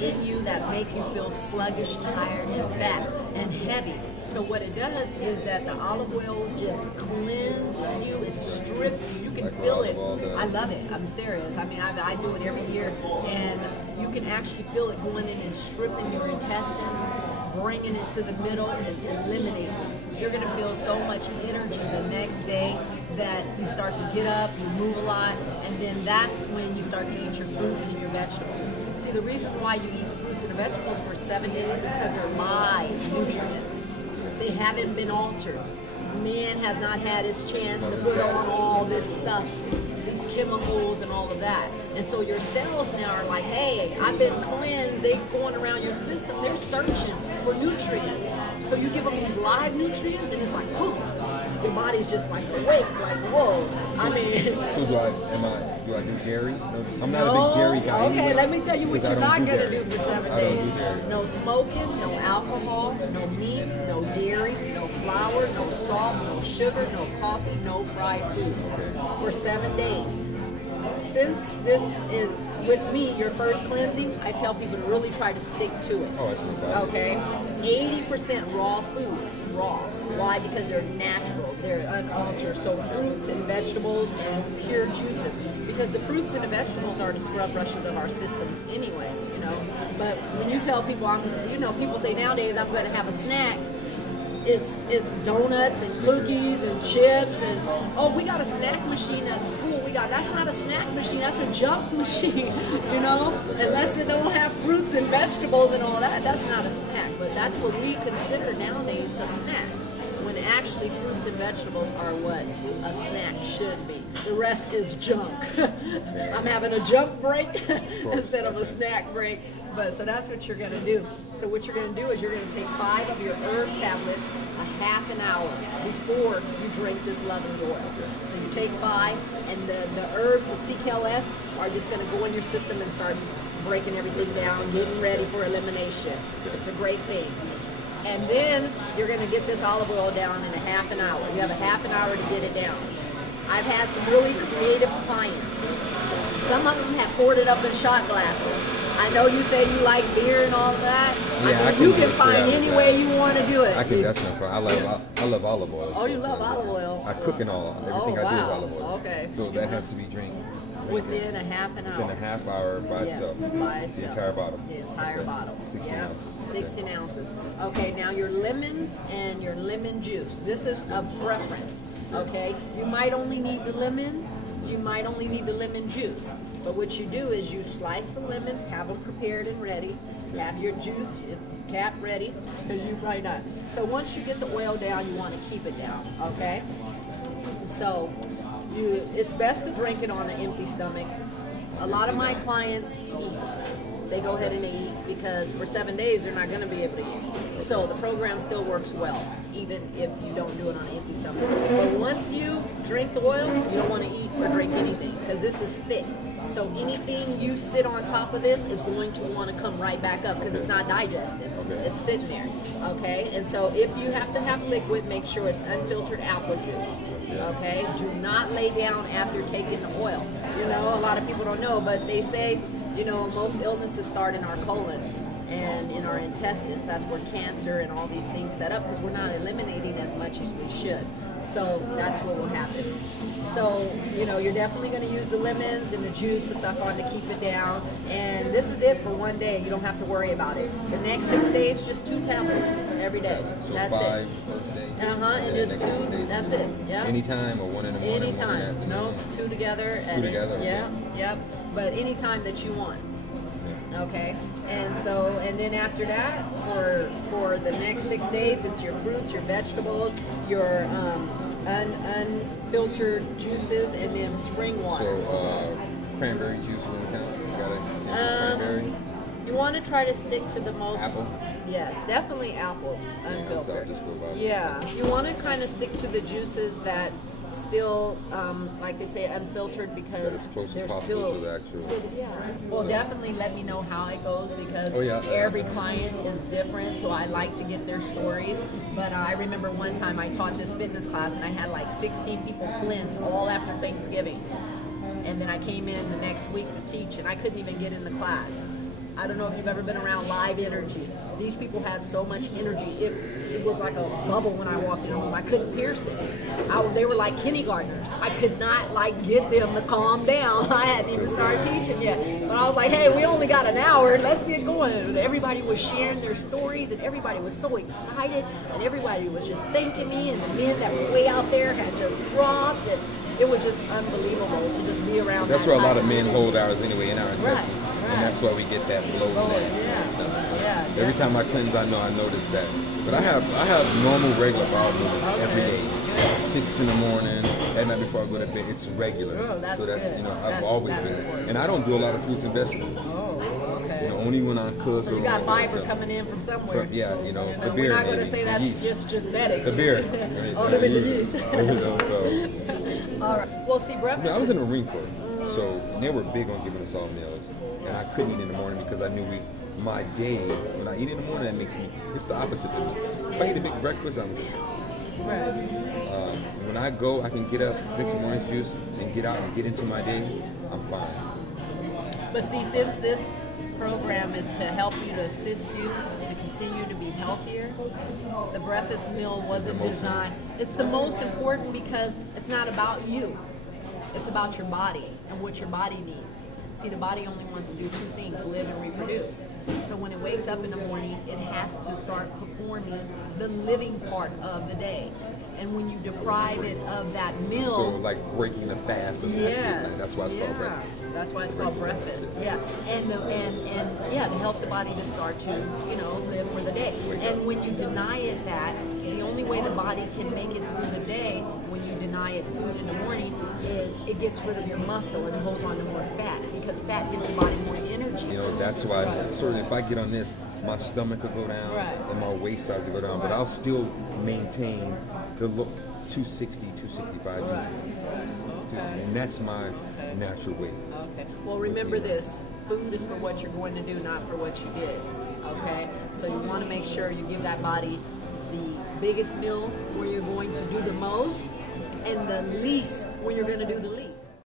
in you that make you feel sluggish, tired, and fat, and heavy. So what it does is that the olive oil just cleanses you, it strips you, you can feel it. I love it, I'm serious. I mean, I do it every year, and you can actually feel it going in and stripping your intestines, bringing it to the middle and eliminating it. You're gonna feel so much energy the next day that you start to get up, you move a lot, and then that's when you start to eat your fruits and your vegetables. See, the reason why you eat the fruits and the vegetables for 7 days is because they're live nutrients. They haven't been altered. Man has not had his chance to put on all this stuff, these chemicals and all of that. And so your cells now are like, hey, I've been cleansed. They're going around your system. They're searching for nutrients. So you give them these live nutrients, and it's like, whew, your body's just like awake, like, whoa. I mean. So do I do dairy? I'm not a big dairy guy. Okay, anyway, let me tell you what you're not going to do for 7 days. I don't do dairy. No smoking, no alcohol, no meats, no dairy, no flour, no salt, no sugar, no coffee, no fried foods for 7 days. Since this is, with me, your first cleansing, I tell people to really try to stick to it. Oh, that's okay? 80% raw foods, raw. Why? Because they're natural, they're unaltered. So fruits and vegetables and pure juices. Because the fruits and the vegetables are the scrub brushes of our systems anyway, you know. But when you tell people, people say nowadays I'm going to have a snack, it's donuts and cookies and chips and, oh, we got a snack machine at school. That's not a snack machine, that's a junk machine, you know? Unless it don't have fruits and vegetables and all that, that's not a snack. But that's what we consider nowadays a snack, when actually fruits and vegetables are what a snack should be. The rest is junk. I'm having a junk break instead of a snack break. But so that's what you're gonna do. So what you're gonna do is you're gonna take 5 of your herb tablets a half an hour before you drink this loving oil. So you take 5, and the herbs, the CKLS, are just gonna go in your system and start breaking everything down, getting ready for elimination. It's a great thing. And then you're gonna get this olive oil down in a half an hour. You have a half an hour to get it down. I've had some really creative clients. Some of them have poured it up in shot glasses. I know you say you like beer and all that. Yeah, I mean, you can find any way you want to do it. I can, that's no problem. I love olive oil. Oh, you love olive oil? I cook and all. Everything I do is olive oil. Okay. So that has to be drank within a half an hour. Within a half hour by itself. By itself. The entire bottle. The entire bottle. 16 ounces. 16 ounces. Okay, now your lemons and your lemon juice. This is a preference. Okay, you might only need the lemons. You might only need the lemon juice. But what you do is you slice the lemons, have them prepared and ready. Have your juice, it's capped ready, because you probably not. So once you get the oil down, you want to keep it down, okay? So it's best to drink it on an empty stomach. A lot of my clients eat. They go ahead and eat because for 7 days they're not going to be able to eat. So the program still works well, even if you don't do it on an empty stomach. But once you drink the oil, you don't want to eat or drink anything because this is thick. So anything you sit on top of this is going to want to come right back up because it's not digested. It's sitting there. Okay? And so if you have to have liquid, make sure it's unfiltered apple juice. Okay? Do not lay down after taking the oil. You know, a lot of people don't know, but they say, you know, most illnesses start in our colon and in our intestines. That's where cancer and all these things set up because we're not eliminating as much as we should. So that's what will happen. So, you know, you're definitely going to use the lemons and the juice to suck on to keep it down. And this is it for 1 day. You don't have to worry about it. The next 6 days, just 2 tablets every day. So that's 5 it. first day. And just 2. That's it. Yeah. Anytime or 1 in the morning. Anytime. No, 2 together. 2 together. Yeah. Yep. But anytime that you want. Okay, and so, and then after that, for the next 6 days, it's your fruits, your vegetables, your unfiltered juices, and then spring water. So, cranberry juice will count? You gotta cranberry? You want to try to stick to the most... Apple? Yes, definitely apple, unfiltered. Yeah, you want to kind of stick to the juices that still, like they say, unfiltered because they're still to the actual. Yeah. Well, definitely let me know how it goes because every client is different, so I like to get their stories. But I remember one time I taught this fitness class and I had like 16 people cleanse all after Thanksgiving, and then I came in the next week to teach and I couldn't even get in the class I don't know if you've ever been around live energy. These people had so much energy. It was like a bubble when I walked in the room. I couldn't pierce it. They were like kindergartners. I could not like get them to calm down. I hadn't even started teaching yet. But I was like, hey, we only got an hour. Let's get going. And everybody was sharing their stories, and everybody was so excited, and everybody was just thanking me, and the men that were way out there had just dropped. And it was just unbelievable to just be around. That's where a lot of men hold ours anyway in our intestines. Right. And that's why we get that bloat. Every time I cleanse, I notice that. But I have normal, regular bowel movements every day. 6 in the morning, at night before I go to bed. It's regular. Oh, that's so that's good. I've always been. Important. And I don't do a lot of fruits and vegetables. Oh, okay. Only when I cook. So you got fiber coming in from somewhere. The beer. We're not going to say that's yeast. just genetics. The beer. The yeast. So. All right. Well, see, breakfast. I was in the Marine Corps, so they were big on giving us all meals, and I couldn't eat in the morning because I knew my day, when I eat in the morning, it's the opposite to me. If I eat a big breakfast, I'm good. Right. When I go, I can get up, drink some orange juice, and get out and get into my day, I'm fine. But see, since this program is to help you, to assist you to continue to be healthier, the breakfast meal wasn't designed. It's the most important because it's not about you. It's about your body and what your body needs. See, the body only wants to do 2 things, live and reproduce. So when it wakes up in the morning, it has to start performing the living part of the day. And when you deprive it of that meal... So like breaking the fast of that's why it's called breakfast. That's why it's called breakfast. Yeah. And to help the body to start to, live for the day. And when you deny it that, the only way the body can make it through the day when you deny it food in the morning is it gets rid of your muscle and it holds on to more fat, because fat gives the body more energy. That's why certainly if I get on this, my stomach will go down and my waist size will go down, but I'll still maintain the look 260, 265 easy. And that's my natural weight. Okay. Well, remember this. Food is for what you're going to do, not for what you did. Okay? So you want to make sure you give that body the biggest meal where you're going to do the most, and the least when you're going to do the least.